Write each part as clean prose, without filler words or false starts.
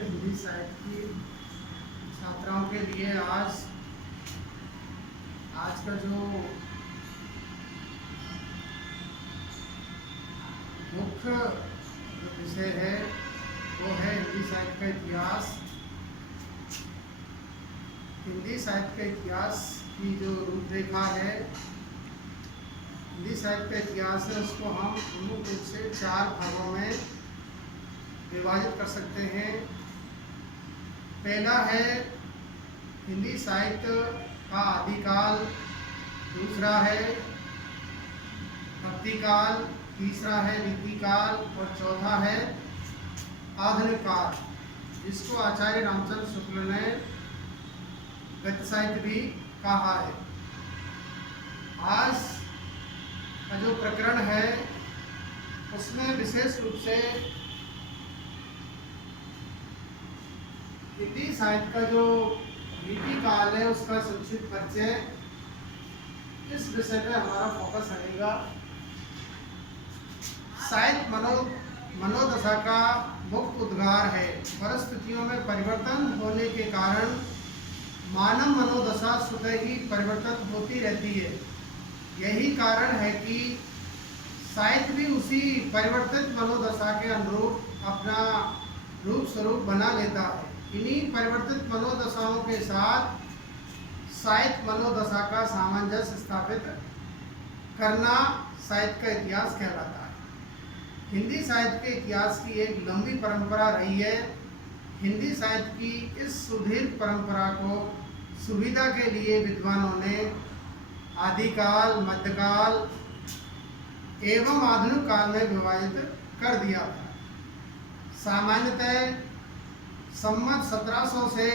हिंदी साहित्य की छात्राओं के लिए आज का जो मुख्य विषय है वो है हिंदी साहित्य का इतिहास। हिंदी साहित्य का इतिहास की जो रूपरेखा है, हिंदी साहित्य का इतिहास है, उसको हम प्रमुख रूप से 4 भागों में विभाजित कर सकते हैं। पहला है हिंदी साहित्य का आदिकाल, दूसरा है भक्तिकाल, तीसरा है रीतिकाल और चौथा है आधुनिक काल, जिसको आचार्य रामचंद्र शुक्ल ने गद्य साहित्य भी कहा है। आज का जो प्रकरण है उसमें विशेष रूप से हिंदी साहित्य का जो रीतिकाल है उसका संक्षिप्त परिचय, इस विषय पे हमारा फोकस रहेगा। साहित्य मनोदशा का मुक्त उद्गार है। परिस्थितियों में परिवर्तन होने के कारण मानव मनोदशा स्वतः ही परिवर्तित होती रहती है। यही कारण है कि साहित्य भी उसी परिवर्तित मनोदशा के अनुरूप अपना रूप स्वरूप बना लेता है। इन्हीं परिवर्तित मनोदशाओं के साथ साहित्य मनोदशा का सामंजस्य स्थापित करना साहित्य का इतिहास कहलाता है। हिंदी साहित्य के इतिहास की एक लंबी परंपरा रही है। हिंदी साहित्य की इस सुदीर्घ परंपरा को सुविधा के लिए विद्वानों ने आदिकाल, मध्यकाल एवं आधुनिक काल में विभाजित कर दिया था। सामान्यतः संवत 1700 से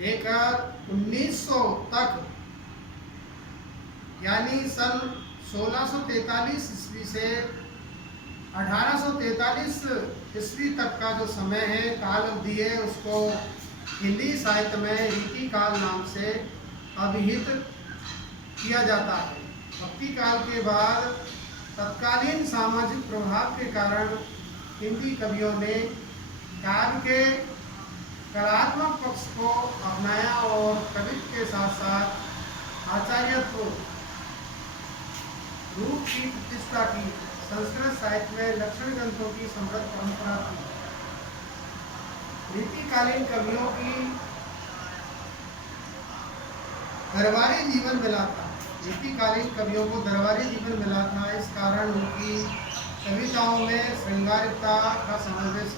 लेकर 1900 तक, यानी सन 1643 ईस्वी से 1843 ईस्वी तक का जो समय है, काल अवधि है, उसको हिंदी साहित्य में रीतिकाल नाम से अभिहित किया जाता है। भक्ति काल के बाद तत्कालीन सामाजिक प्रभाव के कारण हिंदी कवियों ने काव्य के कलात्मक पक्ष को अपनाया और कवित्व के साथ साथ आचार्यत्व रूप की प्रतिष्ठा की। संस्कृत साहित्य में लक्षण ग्रंथों की समृद्ध परंपरा थी। रीतिकालीन कवियों की दरबारी जीवन मिला था। रीतिकालीन कवियों को दरबारी जीवन मिला था। इस कारण उनकी कविताओं में श्रृंगारिकता का समावेश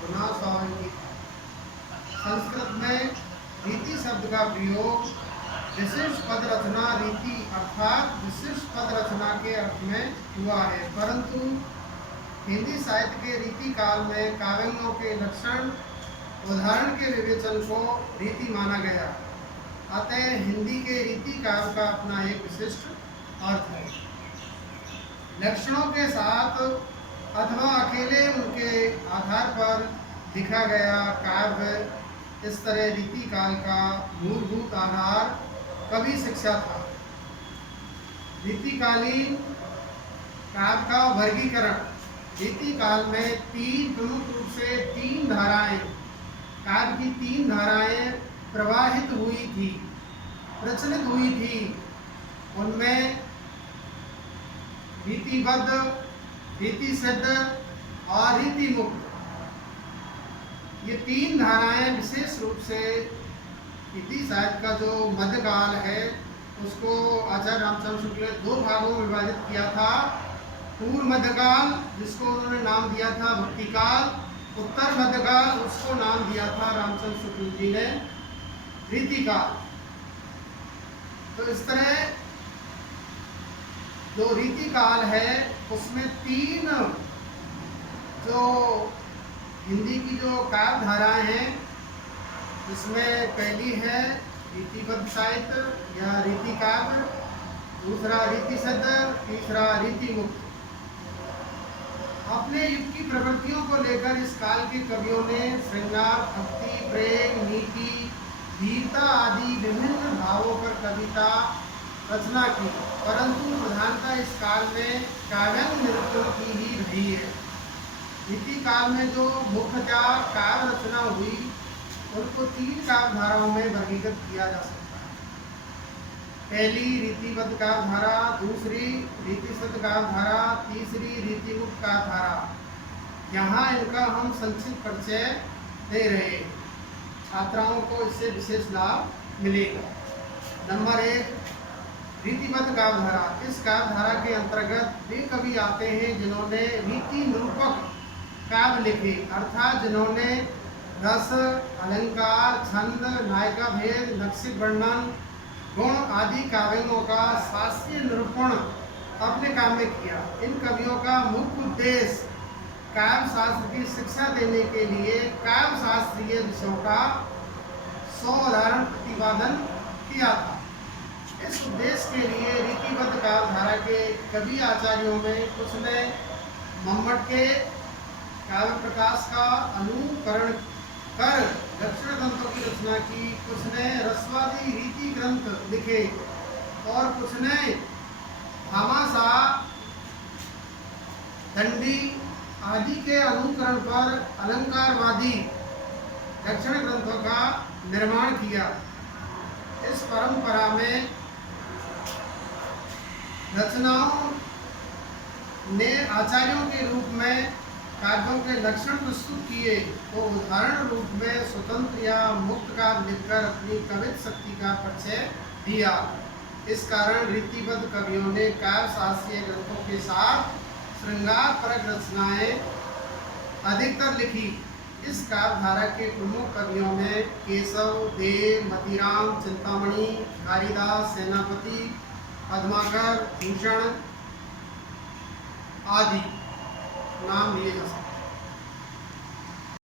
होना स्वाभाविक था। संस्कृत में रीति शब्द का प्रयोग विशिष्ट पद रचना, रीति अर्थात विशिष्ट पद रचना के अर्थ में हुआ है, परंतु हिंदी साहित्य के रीति काल में काव्यों के लक्षण उदाहरण के विवेचन को रीति माना गया। अतः हिंदी के रीति काव्य का अपना एक विशिष्ट अर्थ है। लक्षणों के साथ अथवा अकेले उनके आधार पर लिखा गया काव्य, इस तरह रीति काल का मूलभूत आधार कवि शिक्षा था। रीतिकालीन काव्य का वर्गीकरण। रीति काल में प्रमुख रूप से 3 धाराएं, काव्य की 3 धाराएं प्रवाहित हुई थी, प्रचलित हुई थी। उनमें रीतिबद्ध, रीतिसिद्ध और रीतिमुक्त, ये 3 धाराएं विशेष रूप से हिंदी साहित्य का जो मध्यकाल है उसको आचार्य रामचंद्र शुक्ल ने 2 भागों में विभाजित किया था। पूर्व मध्यकाल, जिसको उन्होंने नाम दिया था भक्तिकाल, उत्तर मध्यकाल, उसको नाम दिया था रामचंद्र शुक्ल जी ने रीतिकाल। तो इस तरह जो रीतिकाल है उसमें 3 जो हिंदी की जो काव्य धाराएं हैं, इसमें पहली है रीतिबद्ध साहित्य या रीति काव्य, दूसरा रीतिसिद्ध, तीसरा रीतिमुक्त। अपने युग की प्रवृत्तियों को लेकर इस काल के कवियों ने श्रृंगार, भक्ति, प्रेम, नीति, वीरता आदि विभिन्न भावों पर कविता रचना की, परंतु प्रधानतः इस काल में काव्यात्मक निरूपण की ही रही है। रीति काल में जो मुख्यतः काव्य रचना हुई उनको 3 काव्य धाराओं में वर्गीकृत किया जा सकता है। पहली रीतिबद्ध काव्य धारा, दूसरी रीतिशुद्ध काव्य धारा, तीसरी रीतिमुक्त काव्य धारा। यहाँ इनका हम संक्षिप्त परिचय दे रहे हैं, छात्राओं को इससे विशेष लाभ मिलेगा। नंबर 1, रीतिबद्ध काव्य धारा। इस काव्य धारा के अंतर्गत वे कवि आते हैं जिन्होंने रीति निरूपक काव्य लिखे, अर्थात जिन्होंने रस, अलंकार, छंद, नायिका भेद, लक्षित वर्णन, गुण आदि काव्यों का शास्त्रीय निरूपण अपने काम में किया। इन कवियों का मुख्य उद्देश्य काव्य शास्त्र की शिक्षा देने के लिए काव्य शास्त्रीय विषयों का सौधारण प्रतिपादन किया था। इस उद्देश्य के लिए रीतिबद्ध काव्य धारा के कवि आचार्यों में कुछ ने मम्मट के काव्य प्रकाश का अनुकरण कर दक्षिण ग्रंथों की रचना की, कुछ ने रसवादी रीति ग्रंथ लिखे और कुछ ने भामाशाह, दंडी आदि के अनुकरण पर अलंकारवादी दक्षिण ग्रंथों का निर्माण किया। इस परंपरा में रचनाओं ने आचार्यों के रूप में काव्यों के लक्षण प्रस्तुत किए तो उदाहरण रूप में स्वतंत्र या मुक्त काव्य लिखकर अपनी कवित शक्ति का परिचय दिया। इस कारण रीतिबद्ध कवियों ने काव्य शास्त्रीय ग्रंथों के साथ श्रृंगार परक रचनाएं अधिकतर लिखी। इस काव्य धारा के प्रमुख कवियों में केशव, देव, मतीराम, चिंतामणि, कालिदास, सेनापति, पद्माकर, भूषण आदि नाम लिए जा सकते हैं।